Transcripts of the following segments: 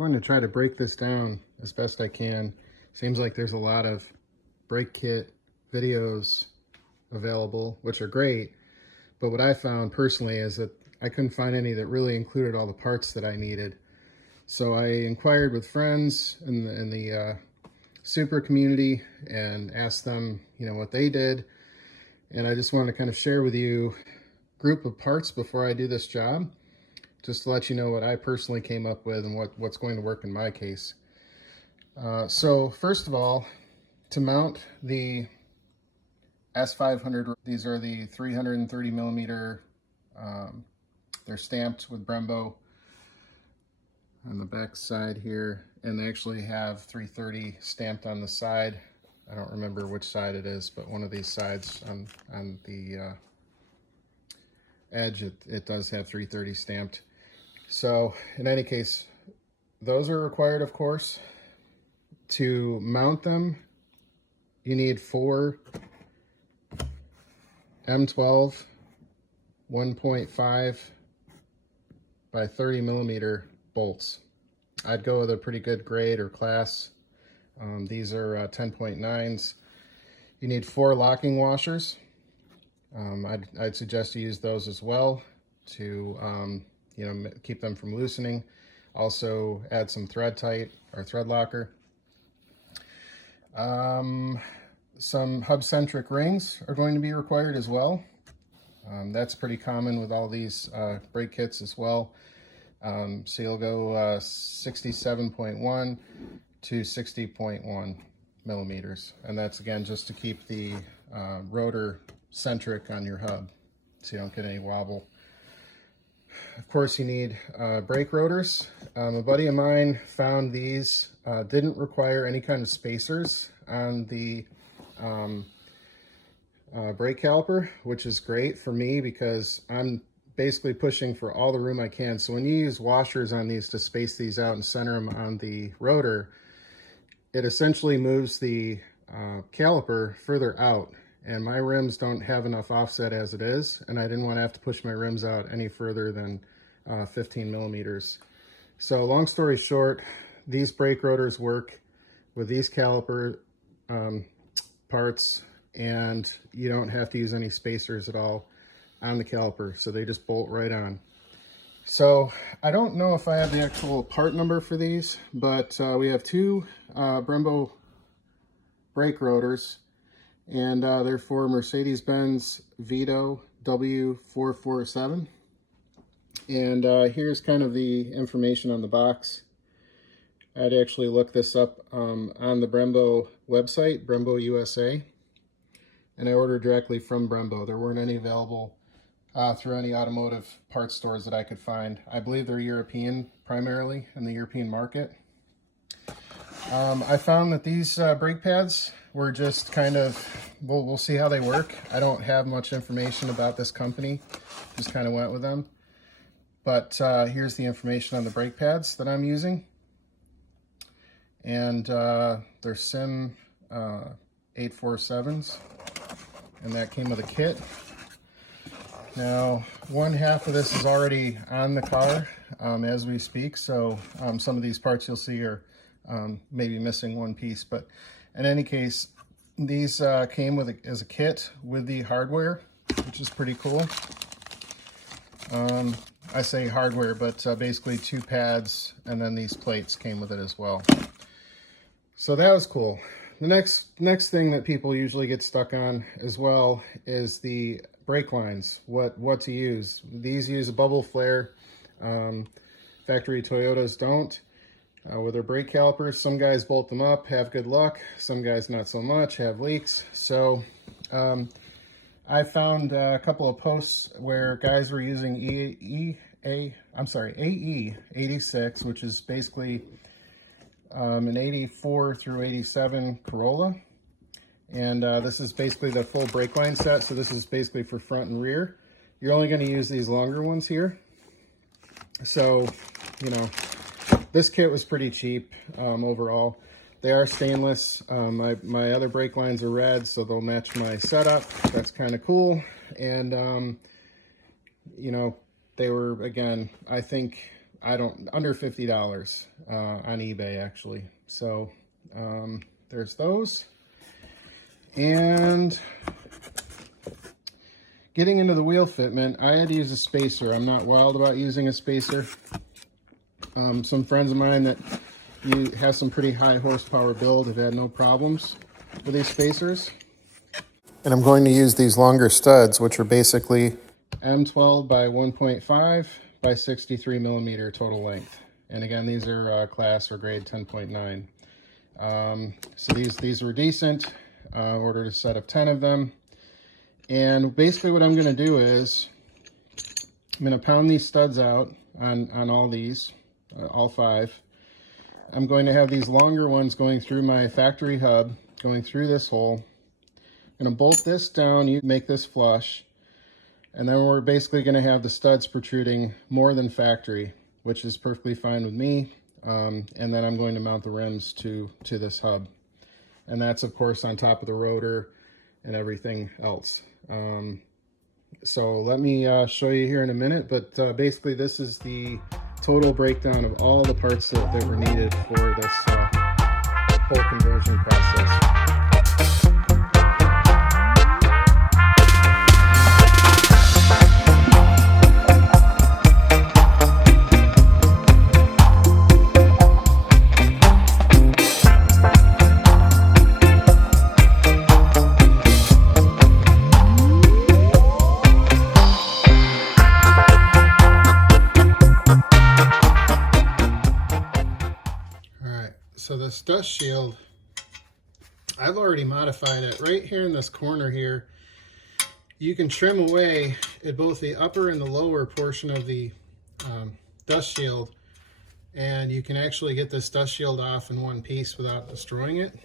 going to try to break this down as best I can. Seems like there's a lot of brake kit videos available, which are great, but what I found personally is that I couldn't find any that really included all the parts that I needed. So I inquired with friends in the Supra community and asked them, what they did. And I just wanted to kind of share with you a group of parts before I do this job, just to let you know what I personally came up with and what's going to work in my case. So first of all, to mount the S500, these are the 330 millimeter, they're stamped with Brembo on the back side here, and they actually have 330 stamped on the side. I don't remember which side it is, but one of these sides on the edge, it does have 330 stamped. So in any case, those are required, of course. To mount them, you need 4 M12 1.5 by 30 millimeter bolts. I'd go with a pretty good grade or class. These are 10.9s. You need 4 locking washers. I'd suggest you use those as well to keep them from loosening. Also add some thread tight or thread locker. Some Hubcentric rings are going to be required as well. That's pretty common with all these brake kits as well. So you'll go 67.1 to 60.1 millimeters. And that's, again, just to keep the rotor centric on your hub so you don't get any wobble. Of course, you need brake rotors. A buddy of mine found these didn't require any kind of spacers on the brake caliper, which is great for me because I'm basically pushing for all the room I can. So when you use washers on these to space these out and center them on the rotor, it essentially moves the caliper further out. And my rims don't have enough offset as it is, and I didn't want to have to push my rims out any further than 15 millimeters. So long story short, these brake rotors work with these caliper parts, and you don't have to use any spacers at all on the caliper, so they just bolt right on. So I don't know if I have the actual part number for these, but we have 2 Brembo brake rotors, and they're for Mercedes Benz Vito W447. And here's kind of the information on the box. I'd actually looked this up on the Brembo website, Brembo USA, and I ordered directly from Brembo. There weren't any available through any automotive parts stores that I could find. I believe they're European, primarily in the European market. I found that these brake pads were just kind of, we'll see how they work. I don't have much information about this company, just kind of went with them. But here's the information on the brake pads that I'm using. And they're SIM 847s, and that came with a kit. Now, one half of this is already on the car as we speak, so some of these parts you'll see are maybe missing one piece, but in any case, these came with as a kit with the hardware, which is pretty cool. I say hardware, but basically 2 pads, and then these plates came with it as well. So that was cool. The next thing that people usually get stuck on as well is the brake lines, what to use. These use a bubble flare. Factory Toyotas don't. With their brake calipers, some guys bolt them up, have good luck. Some guys not so much, have leaks. So I found a couple of posts where guys were using AE86, which is basically an 84 through 87 Corolla. And this is basically the full brake line set. So this is basically for front and rear. You're only going to use these longer ones here. So, this kit was pretty cheap overall. They are stainless. My other brake lines are red, so they'll match my setup. That's kind of cool. And, they were, again, I think under $50 on eBay actually. So there's those. And getting into the wheel fitment, I had to use a spacer. I'm not wild about using a spacer. Some friends of mine that have some pretty high horsepower build have had no problems with these spacers. And I'm going to use these longer studs, which are basically M12 by 1.5 by 63 millimeter total length. And again, these are class or grade 10.9. So these were decent. Ordered a set of 10 of them. And basically what I'm going to do is I'm going to pound these studs out on all these, all 5. I'm going to have these longer ones going through my factory hub, going through this hole. I'm going to bolt this down, you make this flush, and then we're basically going to have the studs protruding more than factory, which is perfectly fine with me. And then I'm going to mount the rims to this hub. And that's, of course, on top of the rotor and everything else. So let me show you here in a minute, but basically this is the total breakdown of all the parts that were needed for this whole conversion process. So this dust shield, I've already modified it. Right here in this corner here, you can trim away at both the upper and the lower portion of the dust shield, and you can actually get this dust shield off in one piece without destroying it.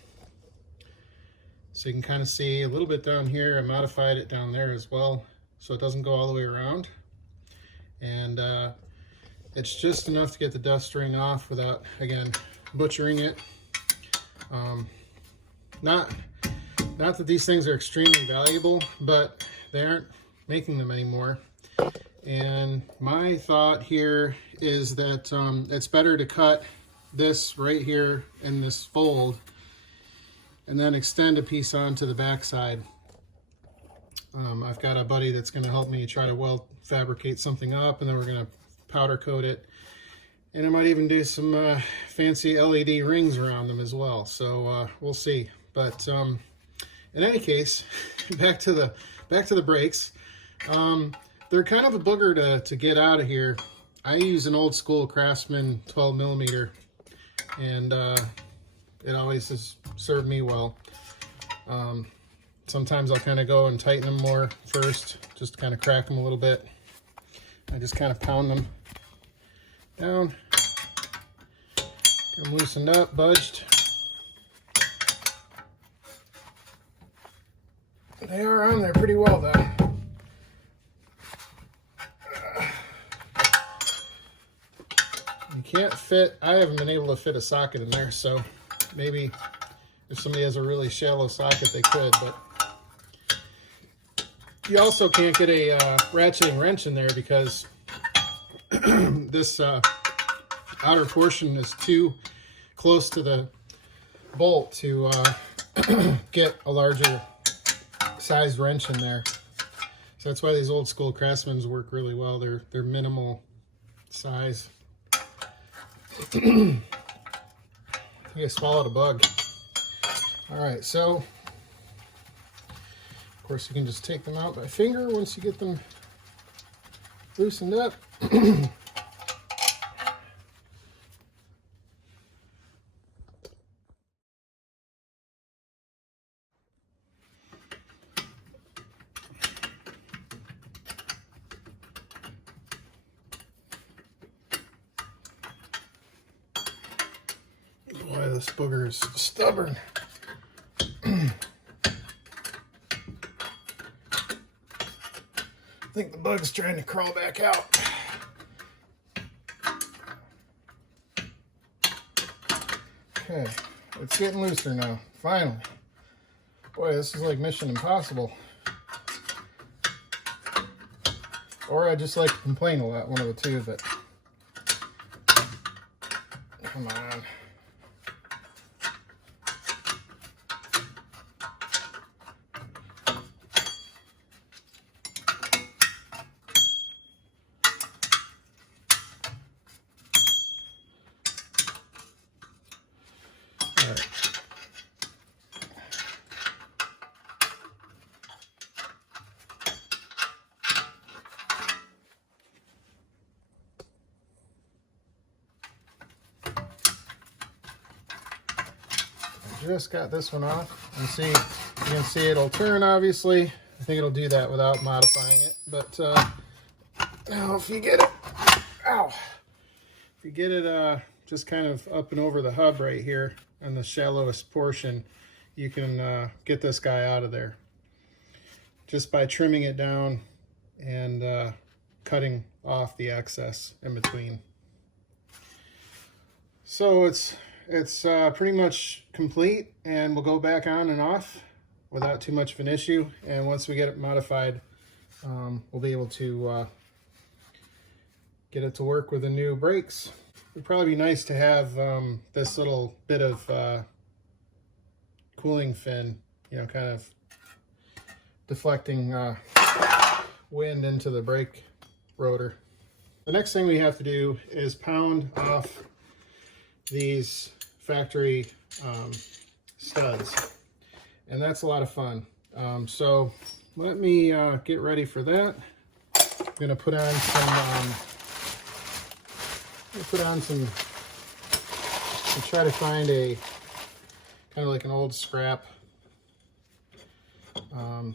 So you can kind of see a little bit down here. I modified it down there as well, so it doesn't go all the way around. And it's just enough to get the dust ring off without, again, butchering it. Not that these things are extremely valuable, but they aren't making them anymore. And my thought here is that it's better to cut this right here in this fold and then extend a piece onto the back side. I've got a buddy that's going to help me try to weld fabricate something up, and then we're going to powder coat it. And I might even do some fancy LED rings around them as well. So we'll see. But in any case, back to the brakes. They're kind of a booger to get out of here. I use an old school Craftsman 12 millimeter, and it always has served me well. Sometimes I'll kind of go and tighten them more first, just to kind of crack them a little bit. I just kind of pound them down. Get them loosened up, budged. They are on there pretty well though. You can't fit, I haven't been able to fit a socket in there, so maybe if somebody has a really shallow socket they could, but you also can't get a ratcheting wrench in there because this outer portion is too close to the bolt to get a larger size wrench in there. So that's why these old school Craftsmans work really well. They're minimal size. I think I swallowed a bug. All right, so of course you can just take them out by finger once you get them loosened up. Boy, this booger is stubborn. I think the bug's trying to crawl back out. Okay, it's getting looser now, finally. Boy, this is like Mission Impossible. Or I just like to complain a lot, one of the two, but Come on. All right. Just got this one off, and see, you can see it'll turn, obviously. I think it'll do that without modifying it, but now if you get it, ow, if you get it just kind of up and over the hub right here on the shallowest portion, you can get this guy out of there just by trimming it down and cutting off the excess in between. So it's pretty much complete, and we'll go back on and off without too much of an issue. And once we get it modified, we'll be able to get it to work with the new brakes. It'd probably be nice to have this little bit of cooling fin, you know, kind of deflecting wind into the brake rotor. The next thing we have to do is pound off these factory studs, and that's a lot of fun. So let me get ready for that. I'm gonna put on some try to find a kind of like an old scrap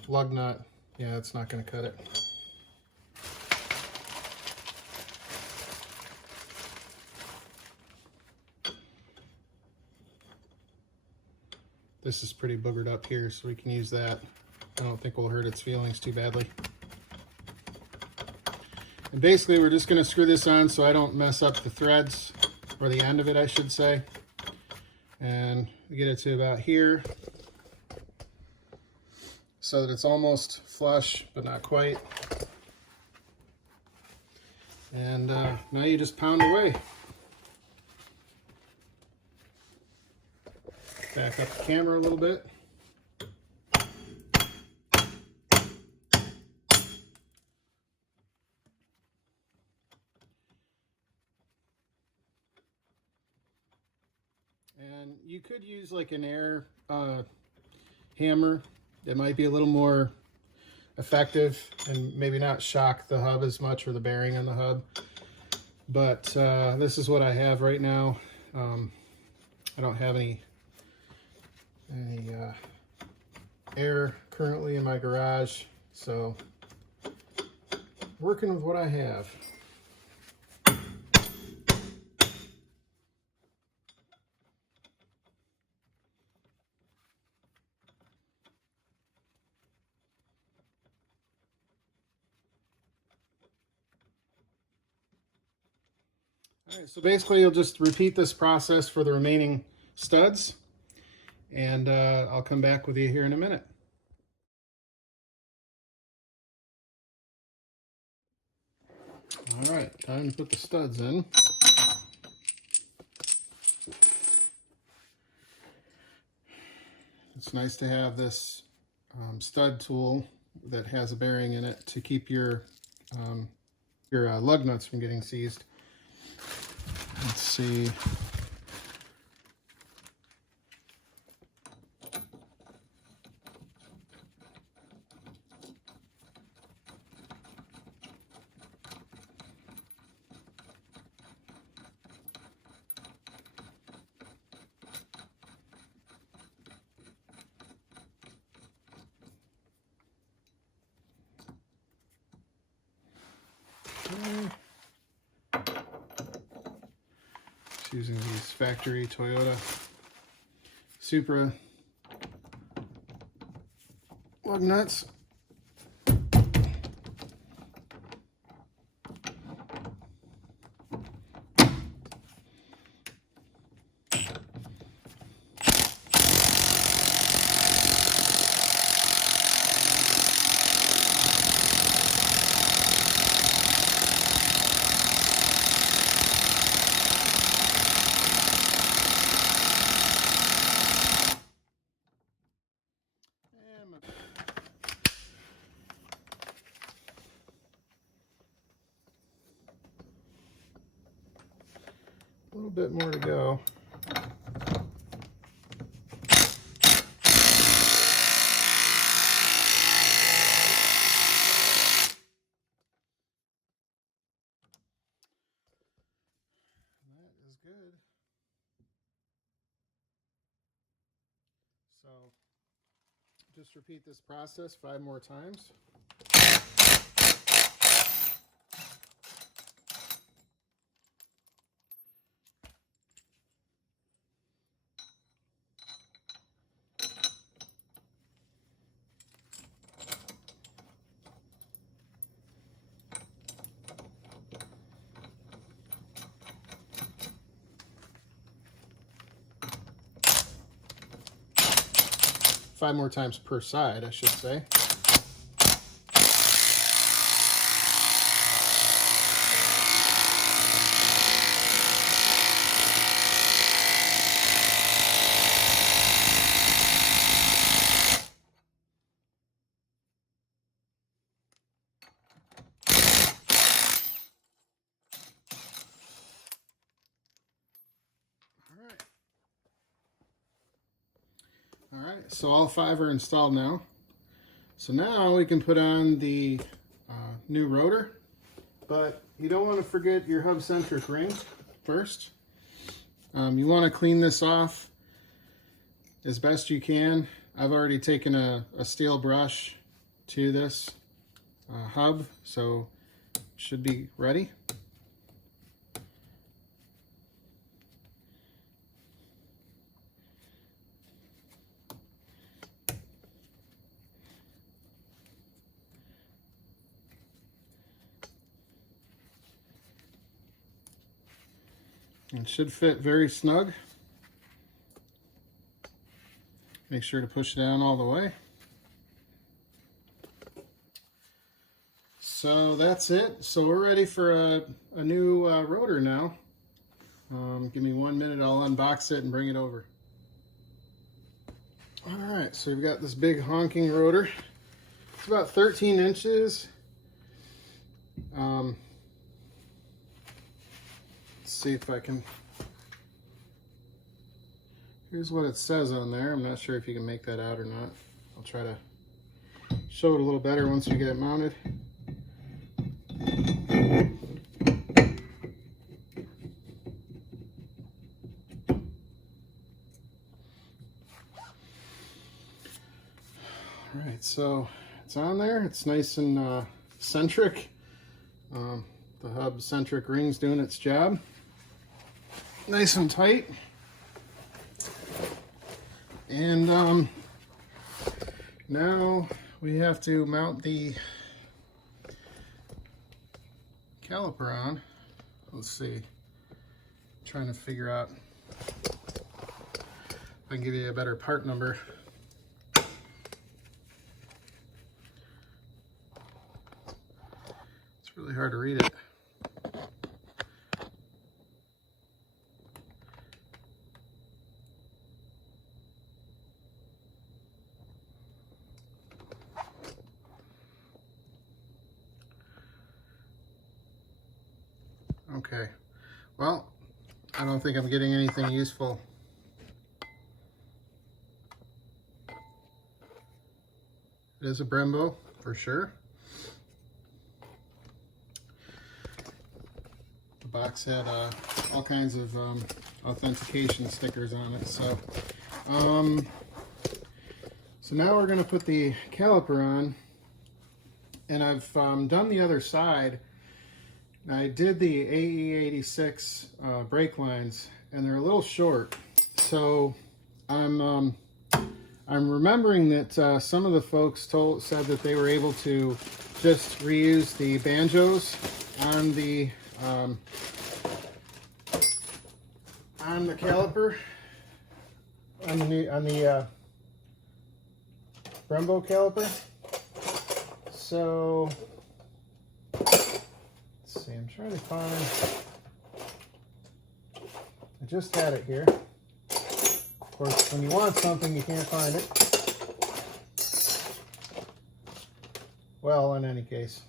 lug nut. Yeah, it's not gonna cut it. This is pretty boogered up here, so we can use that. I don't think we'll hurt its feelings too badly. And basically, we're just going to screw this on so I don't mess up the threads, or the end of it, I should say. And we get it to about here, so that it's almost flush, but not quite. And now you just pound away. Back up the camera a little bit. And you could use like an air hammer. It might be a little more effective and maybe not shock the hub as much, or the bearing on the hub. But this is what I have right now. I don't have any air currently in my garage, so working with what I have. All right, so basically you'll just repeat this process for the remaining studs, and I'll come back with you here in a minute. All right, time to put the studs in. It's nice to have this stud tool that has a bearing in it to keep your lug nuts from getting seized. Let's see. Using these factory Toyota Supra lug nuts. little bit more to go. That is good. So just repeat this process 5 more times. Five more times per side, I should say. All right, so all 5 are installed now. So now we can put on the new rotor, but you don't want to forget your Hubcentric ring first. You want to clean this off as best you can. I've already taken a steel brush to this hub, so it should be ready. It should fit very snug. Make sure to push it down all the way. So that's it. So we're ready for a new rotor now. Give me 1 minute, I'll unbox it and bring it over. All right, so we've got this big honking rotor. It's about 13 inches. See if I can, here's what it says on there. I'm not sure if you can make that out or not. I'll try to show it a little better once we get it mounted. All right, so it's on there. It's nice and centric. The Hubcentric ring's doing its job. Nice and tight. And now we have to mount the caliper on. Let's see. I'm trying to figure out if I can give you a better part number. It's really hard to read it. Okay, well, I don't think I'm getting anything useful. It is a Brembo, for sure. The box had all kinds of authentication stickers on it. So now we're going to put the caliper on. And I've done the other side. I did the AE86 brake lines, and they're a little short. So I'm remembering that some of the folks said that they were able to just reuse the banjos on the caliper, on the Brembo caliper. So let's see, I'm trying to find, I just had it here. Of course, when you want something, you can't find it. Well, in any case.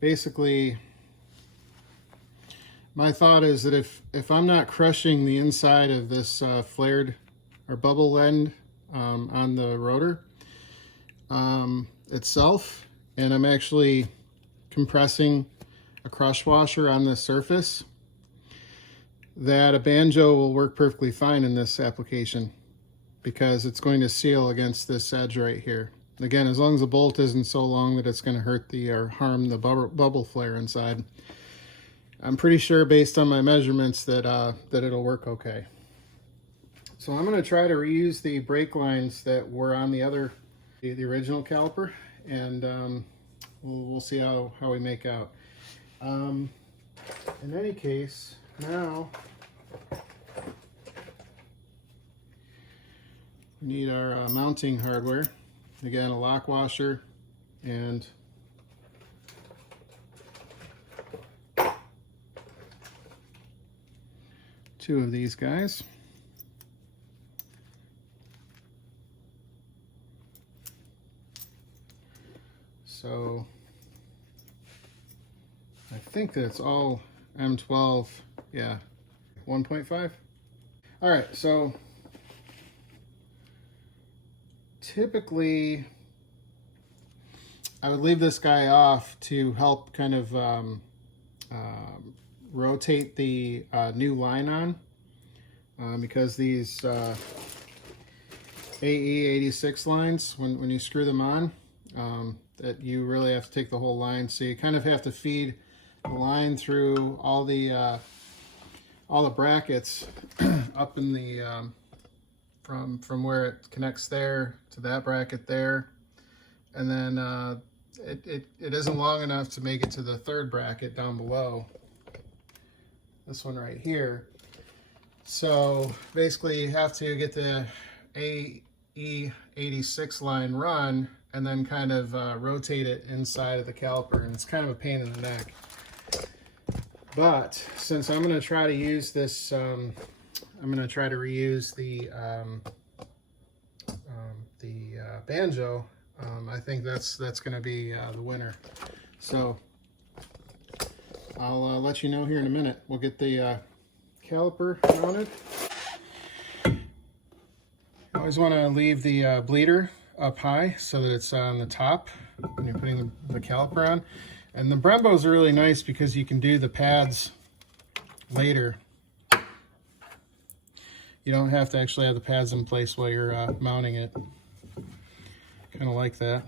basically, my thought is that if I'm not crushing the inside of this flared or bubble end on the rotor itself, and I'm actually compressing a crush washer on the surface, that a banjo will work perfectly fine in this application, because it's going to seal against this edge right here. Again, as long as the bolt isn't so long that it's going to hurt or harm the bubble flare inside, I'm pretty sure based on my measurements that that it'll work okay. So I'm going to try to reuse the brake lines that were on the original caliper, and we'll see how we make out. In any case, now we need our mounting hardware. Again, a lock washer and two of these guys. So I think that it's all M12, yeah, 1.5. All right, so typically I would leave this guy off to help kind of rotate the new line on, because these AE86 lines, when you screw them on, that you really have to take the whole line. So you kind of have to feed the line through all the brackets up in the from where it connects there to that bracket there, and then it isn't long enough to make it to the third bracket down below, this one right here. So basically you have to get the AE86 line run and then kind of rotate it inside of the caliper, and it's kind of a pain in the neck. But since I'm going to try to use this, I'm going to try to reuse the banjo. I think that's going to be the winner. So I'll let you know here in a minute. We'll get the caliper mounted. I always want to leave the bleeder up high so that it's on the top when you're putting the caliper on. And the Brembos are really nice because you can do the pads later. You don't have to actually have the pads in place while you're mounting it. Kind of like that.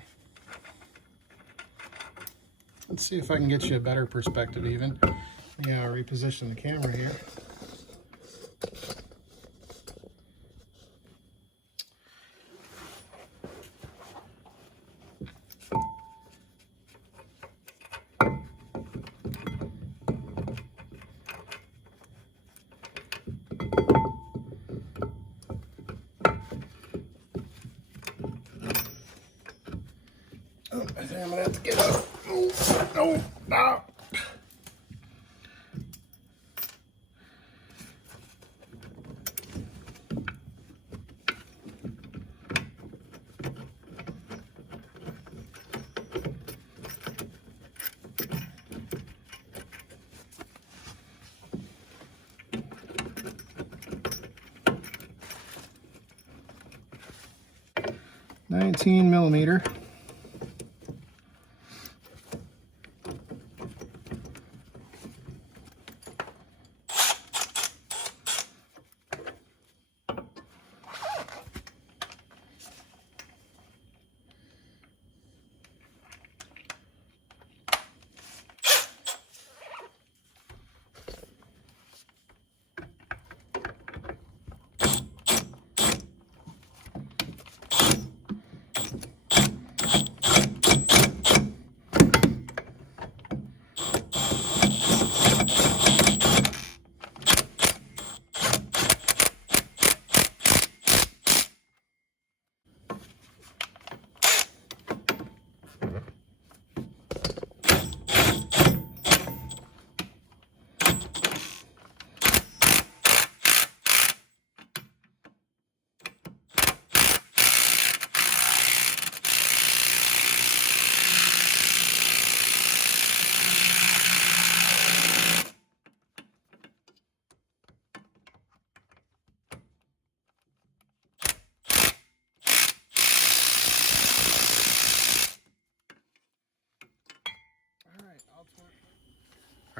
Let's see if I can get you a better perspective even. Yeah, I'll reposition the camera here. I think I'm gonna have to get up. No, no. $19mm.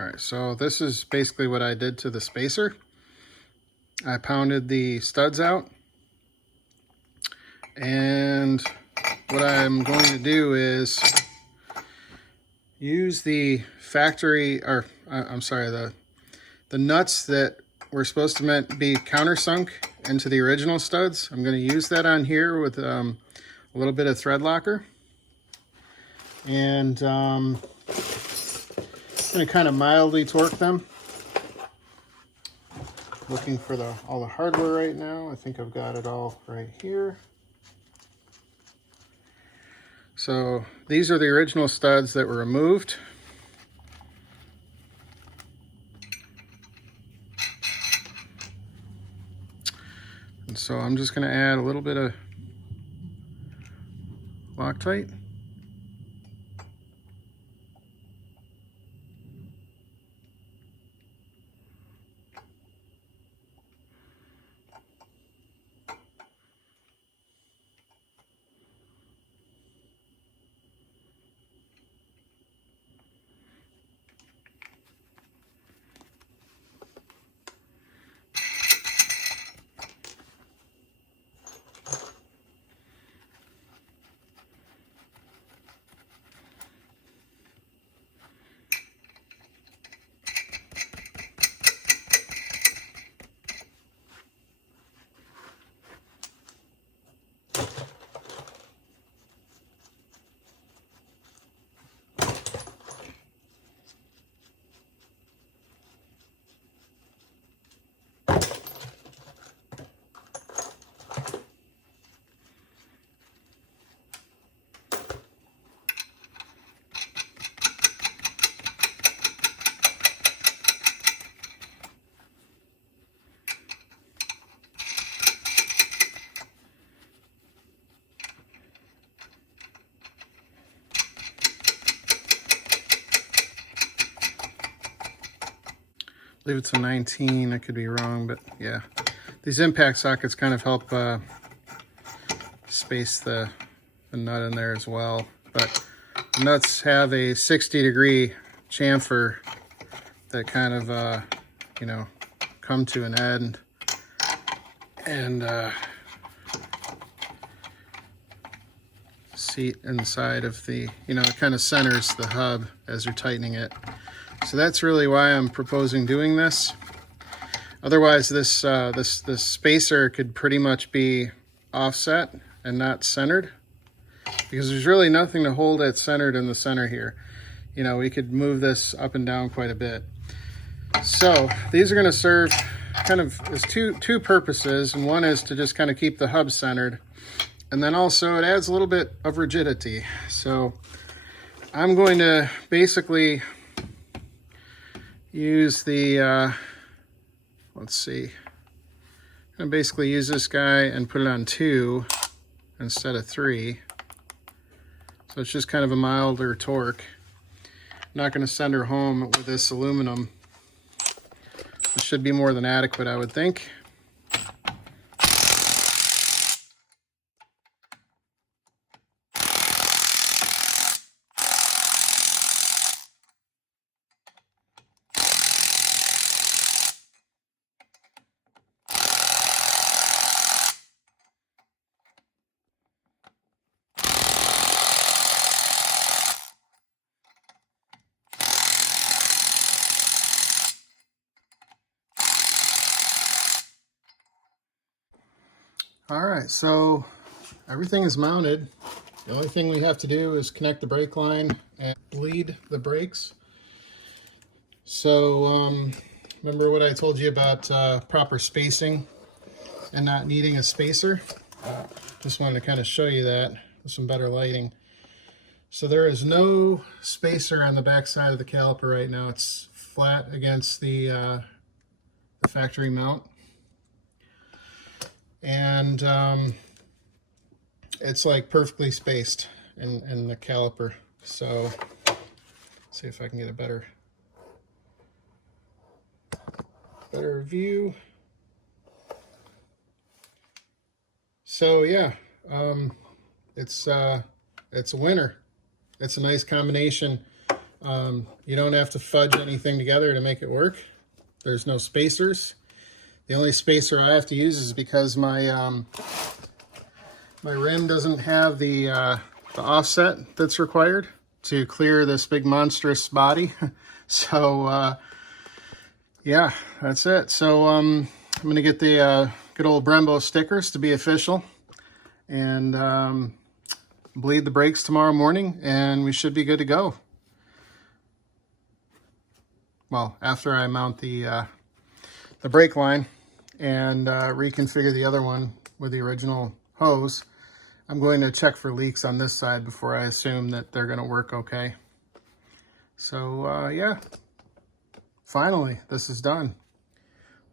right, so this is basically what I did to the spacer. I pounded the studs out, and what I'm going to do is use the factory, or I'm sorry, the nuts that were supposed to be countersunk into the original studs. I'm going to use that on here with a little bit of thread locker, and I'm going to kind of mildly torque them. Looking for all the hardware right now. I think I've got it all right here. So these are the original studs that were removed. And so I'm just going to add a little bit of Loctite. I believe it's a 19, I could be wrong, but yeah. These impact sockets kind of help space the nut in there as well. But the nuts have a 60-degree chamfer that kind of, you know, come to an end. And seat inside of the, you know, it kind of centers the hub as you're tightening it. So that's really why I'm proposing doing this. Otherwise, this this spacer could pretty much be offset and not centered, because there's really nothing to hold it centered in the center here. You know, we could move this up and down quite a bit. So these are going to serve kind of as two purposes, and one is to just kind of keep the hub centered, and then also it adds a little bit of rigidity. So I'm going to basically use the, let's see, I'm going to basically use this guy and put it on 2 instead of 3. So it's just kind of a milder torque. I'm not going to send her home with this aluminum. This should be more than adequate, I would think. All right, so everything is mounted. The only thing we have to do is connect the brake line and bleed the brakes. So remember what I told you about proper spacing and not needing a spacer? Just wanted to kind of show you that with some better lighting. So there is no spacer on the back side of the caliper right now. It's flat against the factory mount. And it's like perfectly spaced in the caliper. So let's see if I can get a better view. So yeah, it's a winner. It's a nice combination You don't have to fudge anything together to make it work. There's no spacers. The only spacer I have to use is because my my rim doesn't have the offset that's required to clear this big monstrous body. So yeah, that's it. So I'm gonna get the good old Brembo stickers to be official, and bleed the brakes tomorrow morning, and we should be good to go. Well, after I mount the brake line and reconfigure the other one with the original hose, I'm going to check for leaks on this side before I assume that they're going to work okay. So yeah, finally this is done.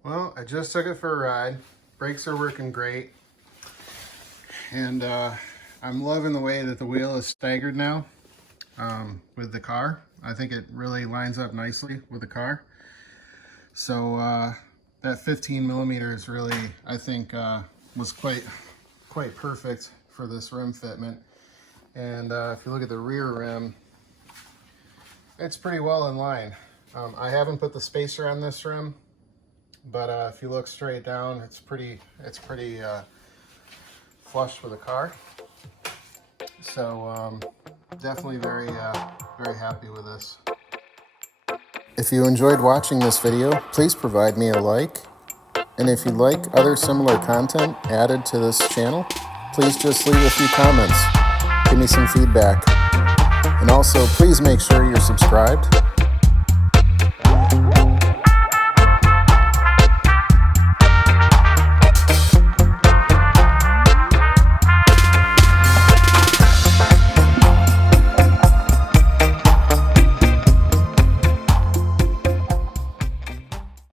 Well, I just took it for a ride. Brakes are working great, and I'm loving the way that the wheel is staggered now with the car. I think it really lines up nicely with the car. So that 15 millimeters really, I think, was quite perfect for this rim fitment. And if you look at the rear rim, it's pretty well in line. I haven't put the spacer on this rim, but if you look straight down, it's pretty flush with the car. So definitely very happy with this. If you enjoyed watching this video, please provide me a like. And if you'd like other similar content added to this channel, please just leave a few comments. Give me some feedback. And also, please make sure you're subscribed